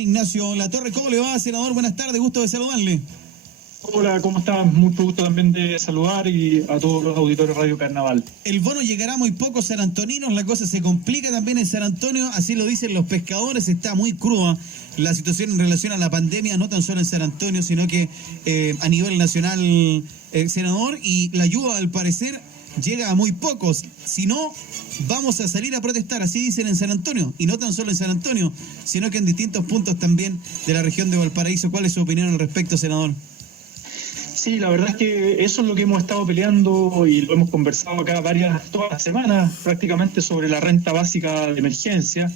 Ignacio Latorre, ¿cómo le va, senador? Buenas tardes, gusto de saludarle. Hola, ¿cómo estás? Mucho gusto también de saludar y a todos los auditores de Radio Carnaval. El bono llegará muy pocos sanantoninos, la cosa se complica también en San Antonio, así lo dicen los pescadores, está muy cruda la situación en relación a la pandemia, no tan solo en San Antonio, sino que a nivel nacional, senador, y la ayuda al parecer llega a muy pocos, si no, vamos a salir a protestar, así dicen en San Antonio, y no tan solo en San Antonio, sino que en distintos puntos también de la región de Valparaíso. ¿Cuál es su opinión al respecto, senador? Sí, la verdad es que eso es lo que hemos estado peleando y lo hemos conversado acá todas las semanas prácticamente sobre la renta básica de emergencia.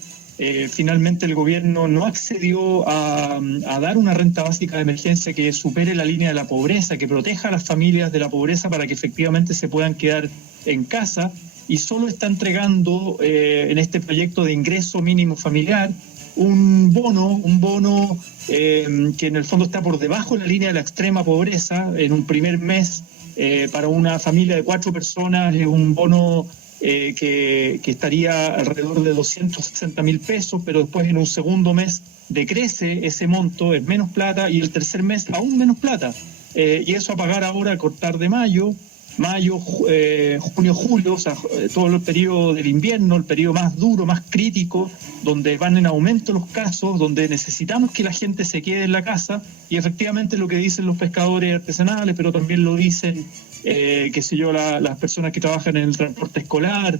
Finalmente el gobierno no accedió a dar una renta básica de emergencia que supere la línea de la pobreza, que proteja a las familias de la pobreza para que efectivamente se puedan quedar en casa, y solo está entregando en este proyecto de ingreso mínimo familiar un bono que en el fondo está por debajo de la línea de la extrema pobreza. En un primer mes para una familia de 4 personas es un bono que estaría alrededor de 260.000 pesos, pero después en un segundo mes decrece ese monto, es menos plata, y el tercer mes aún menos plata. Y eso a pagar ahora a cortar de mayo, junio, julio, o sea, todo el periodo del invierno, el periodo más duro, más crítico, donde van en aumento los casos, donde necesitamos que la gente se quede en la casa, y efectivamente lo que dicen los pescadores artesanales, pero también lo dicen, las personas que trabajan en el transporte escolar,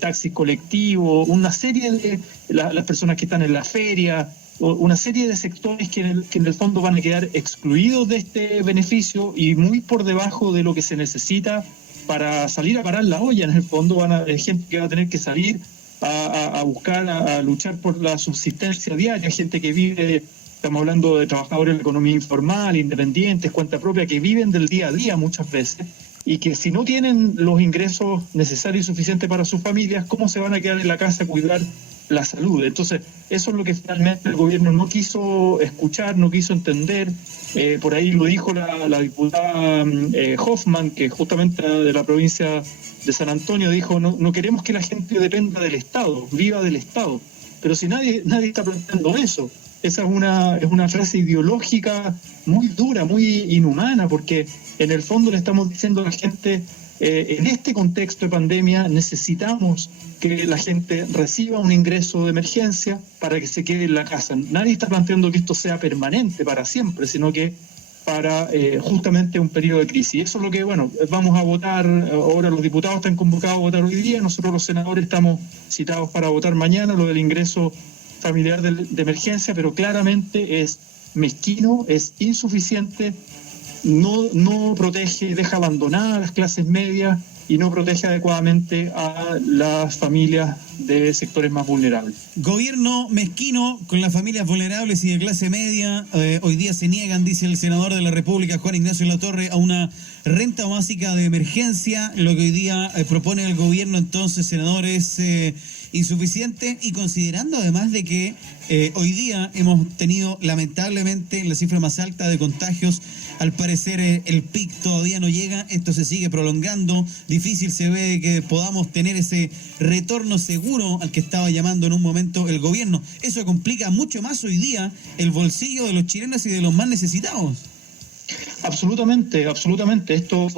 taxis colectivos, una serie de las personas que están en la feria, una serie de sectores que en el fondo van a quedar excluidos de este beneficio y muy por debajo de lo que se necesita para salir a parar la olla. En el fondo hay gente que va a tener que salir a buscar, a luchar por la subsistencia diaria, gente que vive, estamos hablando de trabajadores de la economía informal, independientes, cuenta propia, que viven del día a día muchas veces, y que si no tienen los ingresos necesarios y suficientes para sus familias, ¿cómo se van a quedar en la casa a cuidar la salud? Entonces, eso es lo que finalmente el gobierno no quiso escuchar, no quiso entender. Por ahí lo dijo la diputada Hoffman, que justamente de la provincia de San Antonio, dijo: no queremos que la gente dependa del Estado, viva del Estado. Pero si nadie está planteando eso. Esa es una frase ideológica muy dura, muy inhumana, porque en el fondo le estamos diciendo a la gente, en este contexto de pandemia necesitamos que la gente reciba un ingreso de emergencia para que se quede en la casa. Nadie está planteando que esto sea permanente para siempre, sino que para justamente un periodo de crisis. Eso es lo que, vamos a votar. Ahora los diputados están convocados a votar hoy día, nosotros los senadores estamos citados para votar mañana lo del ingreso familiar de emergencia, pero claramente es mezquino, es insuficiente, no protege, deja abandonadas a las clases medias y no protege adecuadamente a las familias de sectores más vulnerables. Gobierno mezquino con las familias vulnerables y de clase media. Hoy día se niegan, dice el senador de la República, Juan Ignacio Latorre, a una renta básica de emergencia. Lo que hoy día propone el gobierno, entonces, senador, es insuficiente, y considerando además de que hoy día hemos tenido lamentablemente la cifra más alta de contagios. Al parecer el pic todavía no llega, esto se sigue prolongando, difícil se ve que podamos tener ese retorno seguro al que estaba llamando en un momento el gobierno. Eso complica mucho más hoy día el bolsillo de los chilenos y de los más necesitados. Absolutamente. Esto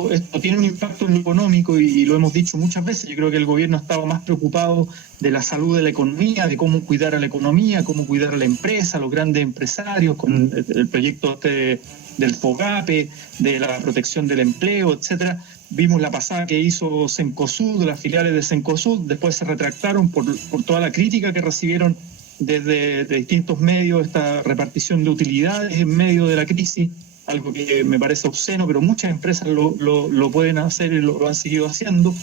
tiene un impacto en lo económico y lo hemos dicho muchas veces. Yo creo que el gobierno ha estado más preocupado de la salud de la economía, de cómo cuidar a la economía, cómo cuidar a la empresa, a los grandes empresarios, con el proyecto del FOGAPE, de la protección del empleo, etcétera. Vimos la pasada que hizo Cencosud, las filiales de Cencosud, después se retractaron por toda la crítica que recibieron desde distintos medios, esta repartición de utilidades en medio de la crisis, algo que me parece obsceno, pero muchas empresas lo pueden hacer y lo han seguido haciendo.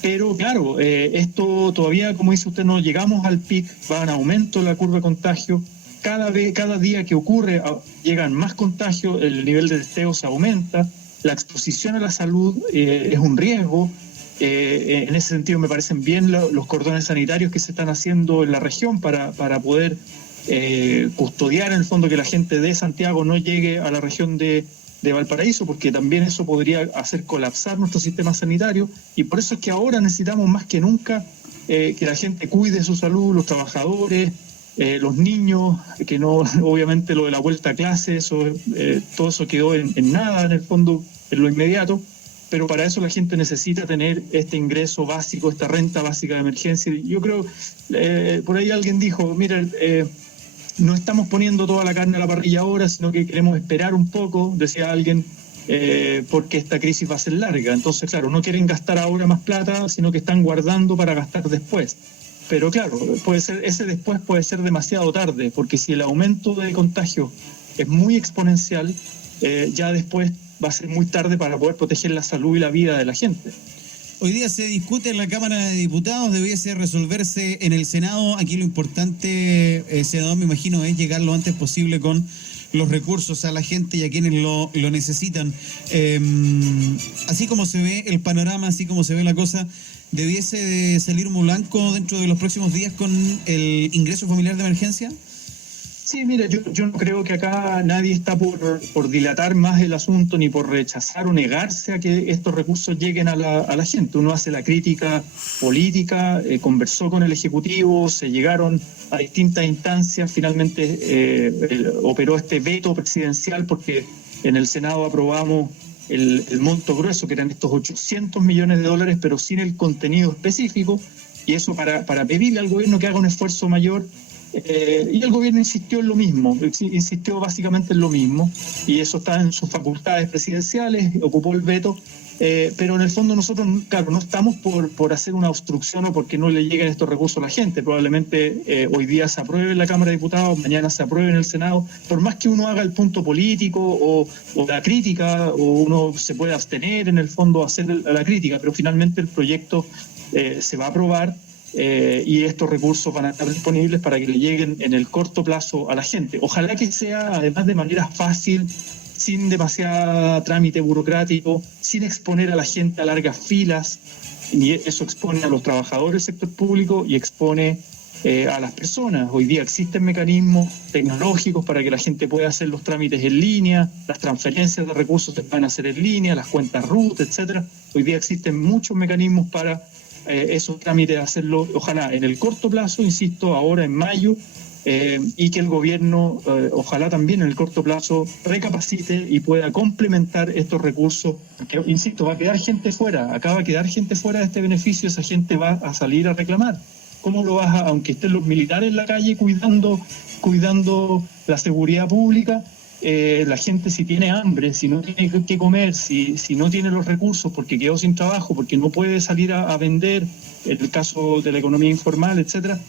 Pero claro, esto todavía, como dice usted, no llegamos al pic, va en aumento la curva de contagio. Cada día que ocurre llegan más contagios, el nivel de testeo se aumenta, la exposición a la salud es un riesgo. En ese sentido me parecen bien los cordones sanitarios que se están haciendo en la región para poder custodiar en el fondo que la gente de Santiago no llegue a la región de Valparaíso, porque también eso podría hacer colapsar nuestro sistema sanitario, y por eso es que ahora necesitamos más que nunca que la gente cuide su salud, los trabajadores, los niños, que no, obviamente lo de la vuelta a clase, todo eso quedó en nada en el fondo, en lo inmediato, pero para eso la gente necesita tener este ingreso básico, esta renta básica de emergencia. Yo creo, por ahí alguien dijo, mira, no estamos poniendo toda la carne a la parrilla ahora, sino que queremos esperar un poco, decía alguien, porque esta crisis va a ser larga. Entonces, claro, no quieren gastar ahora más plata, sino que están guardando para gastar después. Pero claro, ese después puede ser demasiado tarde, porque si el aumento de contagio es muy exponencial, ya después va a ser muy tarde para poder proteger la salud y la vida de la gente. Hoy día se discute en la Cámara de Diputados, debiese resolverse en el Senado. Aquí lo importante, senador, me imagino, es llegar lo antes posible con los recursos a la gente y a quienes lo necesitan. Así como se ve el panorama, así como se ve la cosa, ¿debiese de salir humo blanco dentro de los próximos días con el ingreso familiar de emergencia? Sí, mira, yo no creo que acá nadie está por dilatar más el asunto ni por rechazar o negarse a que estos recursos lleguen a la gente. Uno hace la crítica política, conversó con el Ejecutivo, se llegaron a distintas instancias, finalmente operó este veto presidencial porque en el Senado aprobamos el monto grueso, que eran estos $800 millones, pero sin el contenido específico, y eso para pedirle al gobierno que haga un esfuerzo mayor. Y el gobierno insistió en lo mismo, insistió básicamente en lo mismo, y eso está en sus facultades presidenciales, ocupó el veto, pero en el fondo nosotros, claro, no estamos por hacer una obstrucción o porque no le lleguen estos recursos a la gente. Probablemente hoy día se apruebe en la Cámara de Diputados, mañana se apruebe en el Senado, por más que uno haga el punto político o la crítica, o uno se puede abstener en el fondo a hacer la crítica, pero finalmente el proyecto se va a aprobar. Y estos recursos van a estar disponibles para que le lleguen en el corto plazo a la gente. Ojalá que sea además de manera fácil, sin demasiado trámite burocrático, sin exponer a la gente a largas filas, y eso expone a los trabajadores del sector público y expone a las personas. Hoy día existen mecanismos tecnológicos para que la gente pueda hacer los trámites en línea, las transferencias de recursos se pueden hacer en línea, las cuentas RUT, etcétera. Hoy día existen muchos mecanismos para esos trámites, hacerlo, ojalá en el corto plazo, insisto, ahora en mayo, y que el gobierno, ojalá también en el corto plazo, recapacite y pueda complementar estos recursos, que, insisto, va a quedar gente fuera, acaba de quedar gente fuera de este beneficio, esa gente va a salir a reclamar. ¿Cómo lo vas a, aunque estén los militares en la calle cuidando la seguridad pública? La gente, si tiene hambre, si no tiene que comer, si no tiene los recursos porque quedó sin trabajo, porque no puede salir a vender, en el caso de la economía informal, etcétera,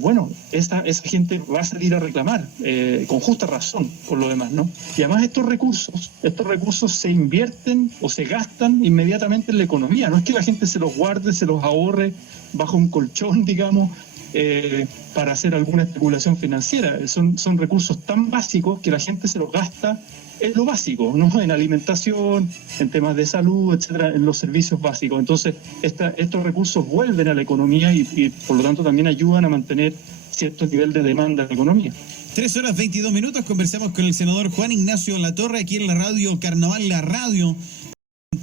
bueno, esa gente va a salir a reclamar, con justa razón, por lo demás, ¿no? Y además estos recursos se invierten o se gastan inmediatamente en la economía, no es que la gente se los guarde, se los ahorre bajo un colchón, digamos, para hacer alguna especulación financiera. Son recursos tan básicos que la gente se los gasta en lo básico, ¿no? En alimentación, en temas de salud, etcétera, en los servicios básicos. Entonces, estos recursos vuelven a la economía y por lo tanto también ayudan a mantener cierto nivel de demanda en la economía. 3:22, conversamos con el senador Juan Ignacio Latorre aquí en la radio Carnaval, la radio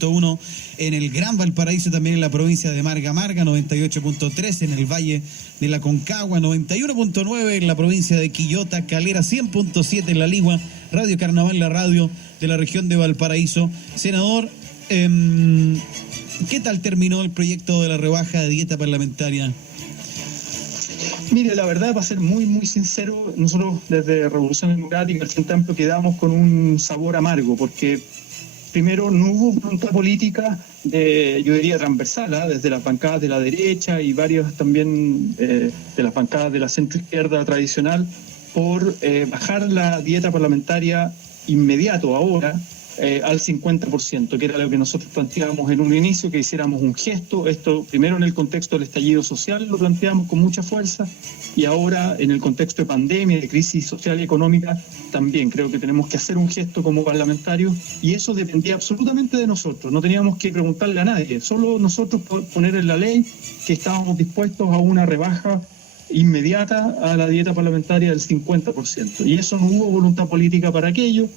1 en el Gran Valparaíso, también en la provincia de Marga Marga, 98.3 en el Valle de la Concagua, 91.9 en la provincia de Quillota, Calera, 100.7 en la Ligua, Radio Carnaval, la radio de la región de Valparaíso. Senador, ¿qué tal terminó el proyecto de la rebaja de dieta parlamentaria? Mire, la verdad, para ser muy, muy sincero, nosotros desde Revolución Democrática, el Frente Amplio, quedamos con un sabor amargo, porque primero no hubo voluntad política, yo diría transversal, desde las bancadas de la derecha y varias también de las bancadas de la centroizquierda tradicional, por bajar la dieta parlamentaria inmediato, ahora, al 50%, que era lo que nosotros planteábamos en un inicio, que hiciéramos un gesto. Esto primero en el contexto del estallido social lo planteamos con mucha fuerza, y ahora en el contexto de pandemia, de crisis social y económica, también creo que tenemos que hacer un gesto como parlamentarios, y eso dependía absolutamente de nosotros. No teníamos que preguntarle a nadie, solo nosotros poner en la ley que estábamos dispuestos a una rebaja inmediata a la dieta parlamentaria del 50%, y eso no hubo voluntad política para aquello.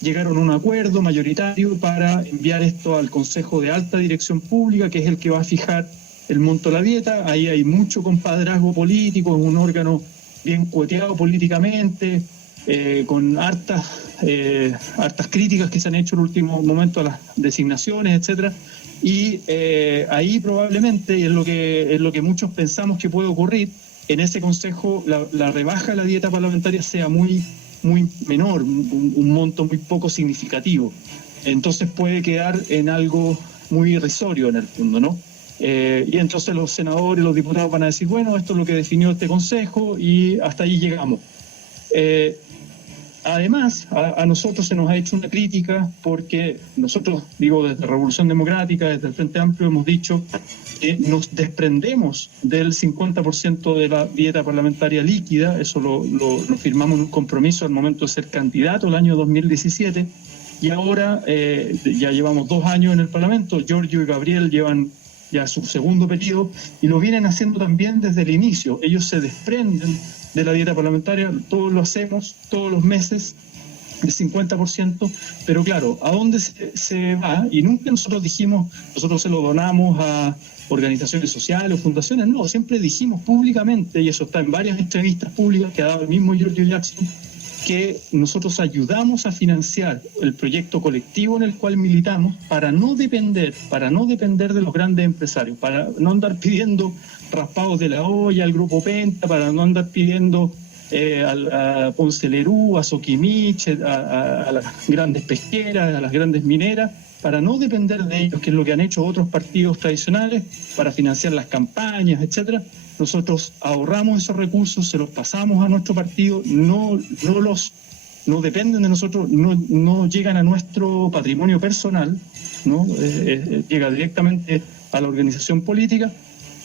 Llegaron a un acuerdo mayoritario para enviar esto al Consejo de Alta Dirección Pública, que es el que va a fijar el monto de la dieta. Ahí hay mucho compadrazgo político, es un órgano bien cueteado políticamente, con hartas críticas que se han hecho en el último momento a las designaciones, etcétera. Y ahí probablemente, y es lo que muchos pensamos que puede ocurrir, en ese consejo la rebaja de la dieta parlamentaria sea muy menor, un monto muy poco significativo. Entonces puede quedar en algo muy irrisorio en el fondo, ¿no? Y entonces los senadores, los diputados van a decir, bueno, esto es lo que definió este consejo y hasta ahí llegamos. Además, a nosotros se nos ha hecho una crítica porque nosotros, digo, desde Revolución Democrática, desde el Frente Amplio, hemos dicho que nos desprendemos del 50% de la dieta parlamentaria líquida. Eso lo firmamos en un compromiso al momento de ser candidato el año 2017, y ahora ya llevamos 2 años en el Parlamento. Giorgio y Gabriel llevan ya su segundo periodo y lo vienen haciendo también desde el inicio. Ellos se desprenden de la dieta parlamentaria, todos lo hacemos, todos los meses, el 50%, pero claro, ¿a dónde se va? Y nunca nosotros dijimos, nosotros se lo donamos a organizaciones sociales o fundaciones, no, siempre dijimos públicamente, y eso está en varias entrevistas públicas que ha dado el mismo Giorgio Jackson, que nosotros ayudamos a financiar el proyecto colectivo en el cual militamos para no depender de los grandes empresarios, para no andar pidiendo raspados de la olla al Grupo Penta, para no andar pidiendo a Ponce Lerú, a Soquimich, a las grandes pesqueras, a las grandes mineras, para no depender de ellos, que es lo que han hecho otros partidos tradicionales, para financiar las campañas, etcétera. Nosotros ahorramos esos recursos, se los pasamos a nuestro partido, no dependen de nosotros, no llegan a nuestro patrimonio personal, ¿no? Llega directamente a la organización política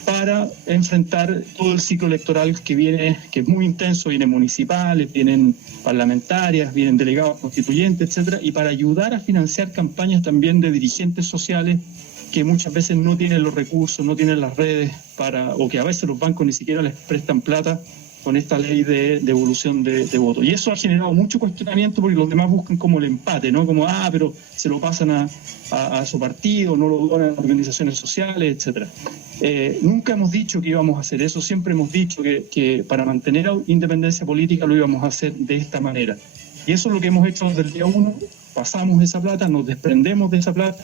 para enfrentar todo el ciclo electoral que viene, que es muy intenso. Vienen municipales, vienen parlamentarias, vienen delegados constituyentes, etcétera, y para ayudar a financiar campañas también de dirigentes sociales que muchas veces no tienen los recursos, no tienen las redes o que a veces los bancos ni siquiera les prestan plata con esta ley de devolución de votos. Y eso ha generado mucho cuestionamiento porque los demás buscan como el empate, ¿no? Como, pero se lo pasan a su partido, no lo donan a organizaciones sociales, etcétera. Nunca hemos dicho que íbamos a hacer eso, siempre hemos dicho que para mantener independencia política lo íbamos a hacer de esta manera. Y eso es lo que hemos hecho desde el día 1, pasamos esa plata, nos desprendemos de esa plata,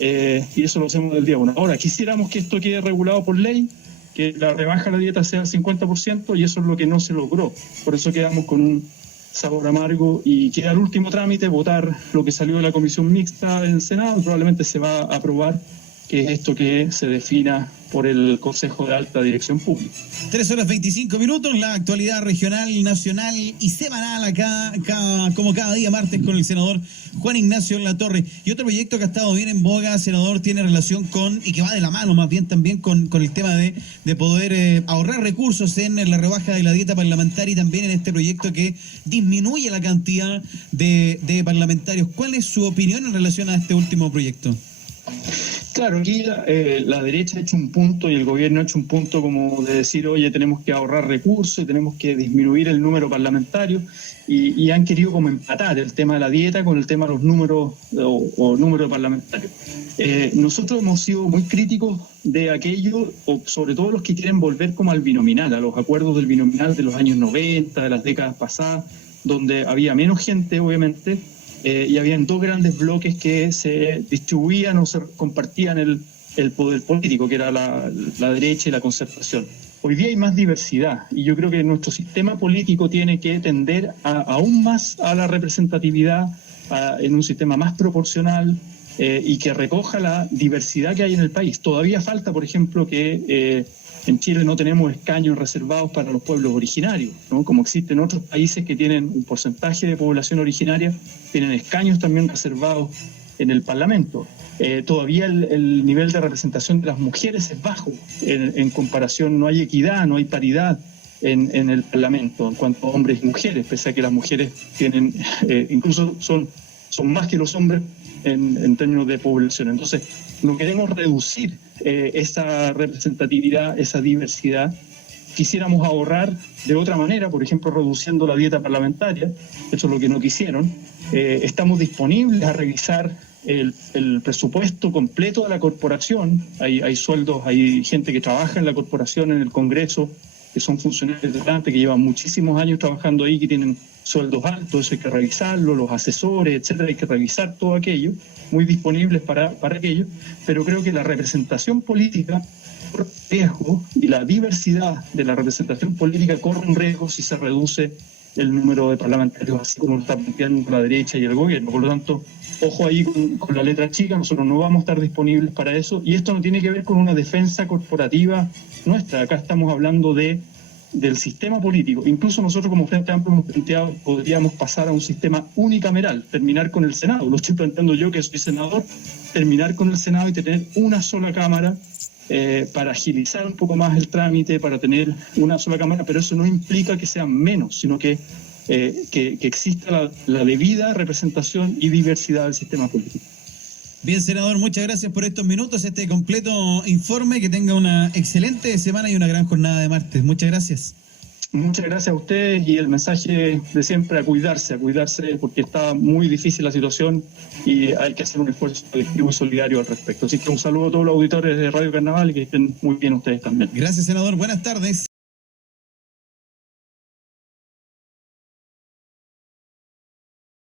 y eso lo hacemos del día 1. Ahora, quisiéramos que esto quede regulado por ley, que la rebaja de la dieta sea el 50%, y eso es lo que no se logró. Por eso quedamos con un sabor amargo y queda el último trámite, votar lo que salió de la comisión mixta en el Senado, y probablemente se va a aprobar, que es esto que se defina por el Consejo de Alta Dirección Pública. 3:25, la actualidad regional, nacional y semanal acá, como cada día martes, con el senador Juan Ignacio Latorre. Y otro proyecto que ha estado bien en boga, senador, tiene relación con, y que va de la mano más bien también con el tema de poder ahorrar recursos en la rebaja de la dieta parlamentaria, y también en este proyecto que disminuye la cantidad de parlamentarios. ¿Cuál es su opinión en relación a este último proyecto? Claro, aquí la derecha ha hecho un punto y el gobierno ha hecho un punto como de decir, oye, tenemos que ahorrar recursos y tenemos que disminuir el número parlamentario, y han querido como empatar el tema de la dieta con el tema de los números o número de parlamentarios. Nosotros hemos sido muy críticos de aquello, o sobre todo los que quieren volver como al binominal, a los acuerdos del binominal de los años 90, de las décadas pasadas, donde había menos gente, obviamente, y habían 2 grandes bloques que se distribuían o se compartían el poder político, que era la derecha y la concertación. Hoy día hay más diversidad, y yo creo que nuestro sistema político tiene que tender aún más a la representatividad, en un sistema más proporcional, y que recoja la diversidad que hay en el país. Todavía falta, por ejemplo, que en Chile no tenemos escaños reservados para los pueblos originarios, ¿no? Como existen otros países que tienen un porcentaje de población originaria, tienen escaños también reservados en el Parlamento. Todavía el nivel de representación de las mujeres es bajo, en comparación, no hay equidad, no hay paridad en el Parlamento en cuanto a hombres y mujeres, pese a que las mujeres tienen, incluso son más que los hombres en términos de población. Entonces, no queremos reducir esa representatividad, esa diversidad. Quisiéramos ahorrar de otra manera, por ejemplo, reduciendo la dieta parlamentaria. Eso es lo que no quisieron. Estamos disponibles a revisar el presupuesto completo de la corporación. Hay sueldos, hay gente que trabaja en la corporación, en el Congreso, que son funcionarios de ANTE, que llevan muchísimos años trabajando ahí, que tienen sueldos altos, eso hay que revisarlo, los asesores, etcétera, hay que revisar todo aquello, muy disponibles para aquello, pero creo que la representación política corre riesgo y la diversidad de la representación política corre un riesgo si se reduce el número de parlamentarios, así como lo está planteando la derecha y el gobierno. Por lo tanto, ojo ahí con la letra chica, nosotros no vamos a estar disponibles para eso, y esto no tiene que ver con una defensa corporativa nuestra. Acá estamos hablando del sistema político. Incluso nosotros como Frente Amplio hemos planteado, podríamos pasar a un sistema unicameral, terminar con el Senado. Lo estoy planteando yo, que soy senador, terminar con el Senado y tener una sola Cámara, para agilizar un poco más el trámite, para tener una sola Cámara, pero eso no implica que sean menos, sino que exista la debida representación y diversidad del sistema político. Bien, senador, muchas gracias por estos minutos, este completo informe. Que tenga una excelente semana y una gran jornada de martes. Muchas gracias. Muchas gracias a ustedes, y el mensaje de siempre: a cuidarse, porque está muy difícil la situación y hay que hacer un esfuerzo colectivo y solidario al respecto. Así que un saludo a todos los auditores de Radio Carnaval y que estén muy bien ustedes también. Gracias, senador. Buenas tardes.